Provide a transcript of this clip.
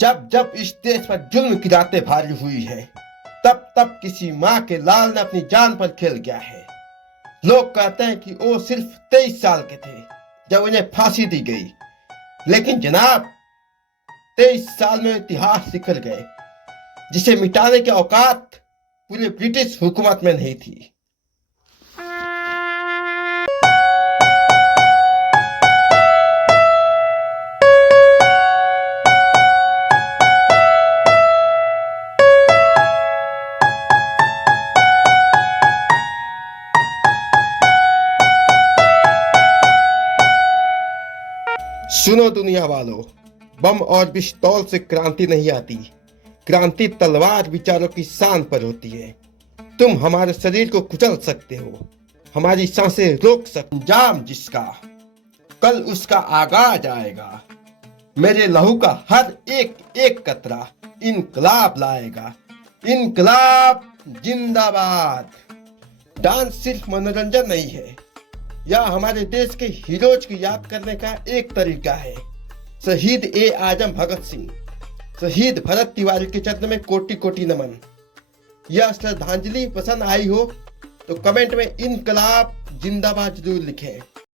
जब जब इस देश पर जुल्म की रातें भारी हुई है, तब तब किसी माँ के लाल ने अपनी जान पर खेल गया है। लोग कहते हैं कि वो सिर्फ 23 साल के थे जब उन्हें फांसी दी गई, लेकिन जनाब 23 साल में इतिहास लिख गए जिसे मिटाने की औकात पूरे ब्रिटिश हुकूमत में नहीं थी। सुनो दुनिया वालों, बम और पिस्तौल से क्रांति नहीं आती। क्रांति तलवार विचारों की शान पर होती है। तुम हमारे शरीर को कुचल सकते हो, हमारी सांसें रोक सकते। अंजाम जिसका कल उसका आगाज आएगा। मेरे लहू का हर एक एक कतरा इनकलाब लाएगा। इनकलाब जिंदाबाद। डांस सिर्फ मनोरंजन नहीं है, यह हमारे देश के हीरोज की याद करने का एक तरीका है। शहीद ए आजम भगत सिंह, शहीद भरत तिवारी के चरण में कोटि कोटि नमन। यह श्रद्धांजलि पसंद आई हो तो कमेंट में इनकलाब जिंदाबाद जरूर लिखें।